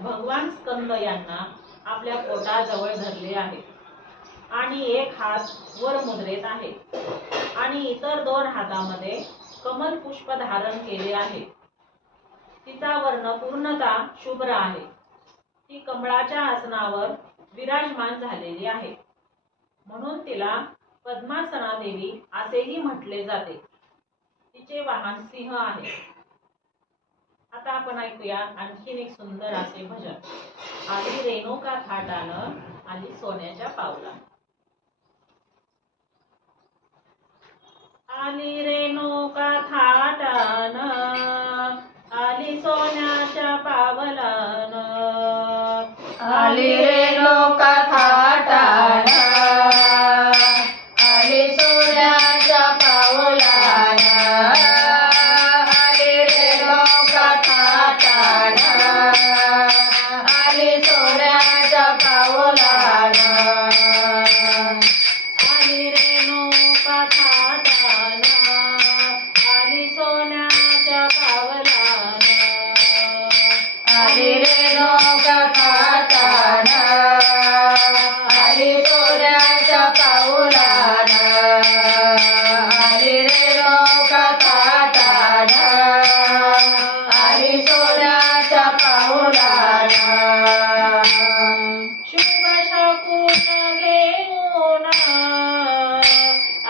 भगवान स्कंद यांना आपल्या पोटाजवळ धरले आहे आणि एक हात वर मुद्रेत आहे आणि इतर 2 हातामध्ये कमल पुष्प धारण केले आहे. तिचा वर्ण पूर्णतः शुभ्र आहे. ती कमळाच्या आसनावर विराजमान झालेली आहे, म्हणून तिला पद्मासना देवी असेही म्हटले जाते. तिचे वाहन सिंह आहे. आता आपण ऐकूया आणखीन एक सुंदर असे भजन. आली रेणुका थाटानं, आली सोन्याच्या पावला. आली रेणुका थाटानं, आली सोन्याच्या पावलानं. आली रेणुका थाटानं, आली सोन्याच्या पावलानं. आली रेणुका थाटानं, आली सोन्याच्या पावलानं. आली रेणुका थाटानं, आली सोन्याच्या पावलानं. आली रेणुका थाटानं, आली सोन्याच्या पावलानं. आली रेणुका थाटानं, आली सोन्याच्या पावलानं. शुभ शकून घेऊन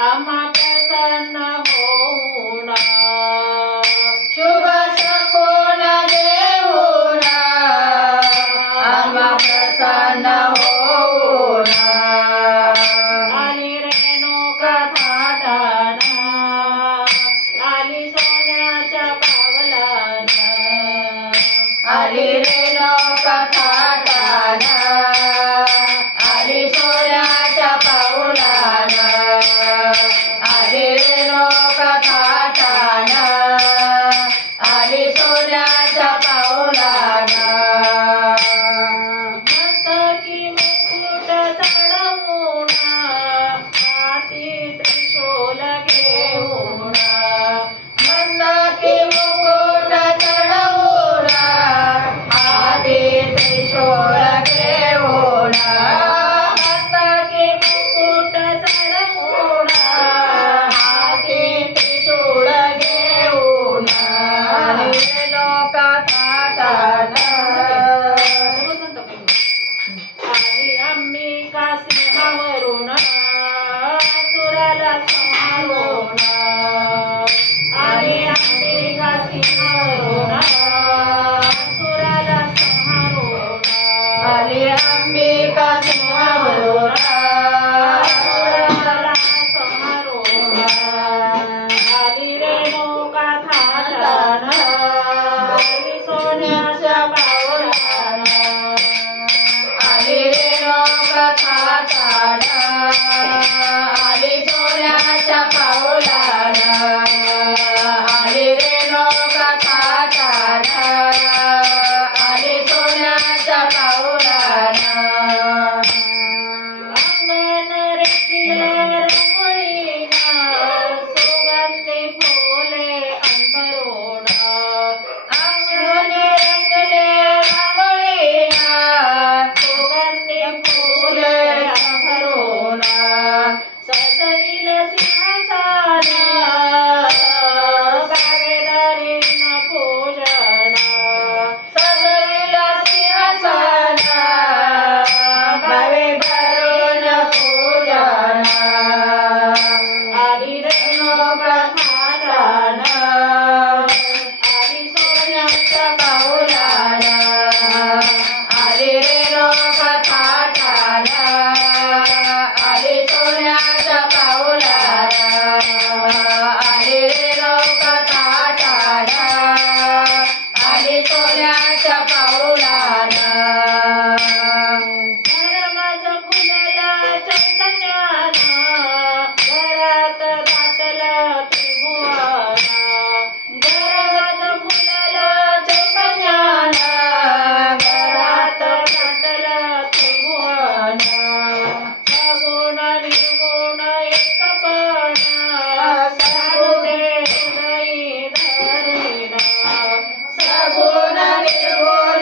आम्हा प्रसन्न होऊन. शुभ शकून देऊन आम्हा प्रसन्न होऊन. आली रेणुका थाटानं, आली सोन्याच्या पावलानं. आली रेणुका थाटानं, आली सोन्याच्या पावलानं. आली रेणुका थाटानं, आली सोन्याच्या पावलानं. मस्तकी मुकुट चढवून, हाती त्रिशूल घेऊन. मस्तकी मुकुट चढवून, हाती त्रिशूल घेऊन. मस्तकी मुकुट चढवून, हाती त्रिशूल घेऊन. आली रेणुका थाटानं, आली अंबिका सिंहावरून, असुराला संहारून. आली अंबिका सिंहावरून, असुराला संहारून. आली अंबिका सिंहावरून, असुराला संहारून. आली रेणुका थाटानं, आली सोन्याच्या पावलानं. आली रेणुका थाटानं, आली सोन्याच्या पावलानं. आली रेणुका थाटानं, आली सोन्याच्या पावलानं. अंगण रेखील रंगोळीनं, सुगंधी फुले अंतरून. अंगणी रंगले रांगोळीनं, सुगंधी फुले अंतरून. सजविल सिंहासन, बागेदारीनं पूजन. सजविल सिंहासन, भावे भरून पूजन. आली रेणुका थाटानं, आली सोन्याच्या पावलानं. आली रेणुका थाटानं, आली सोन्याच्या पावलानं. आली रेणुका थाटानं, आली सोन्याच्या पावलानं. धर्माचं फुललं चैतन्यानं, घरात दाटलं त्रिभुवन. धर्माचं फुललं चैतन्यानं, घरात दाटलं त्रिभुवन. सगुण निर्गुण एकपण, साधुते हृदयी धरून. सगुण निर्गुण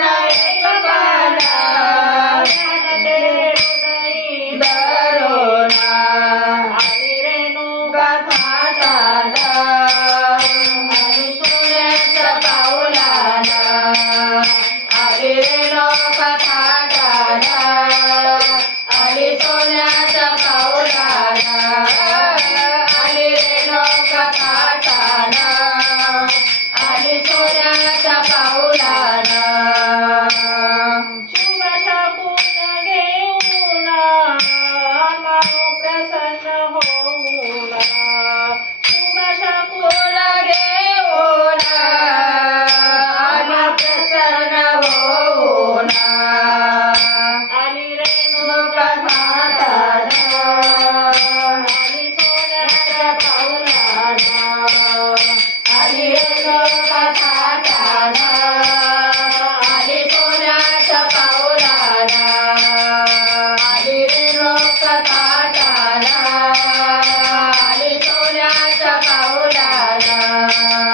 सोन्याच्या पाऊलाला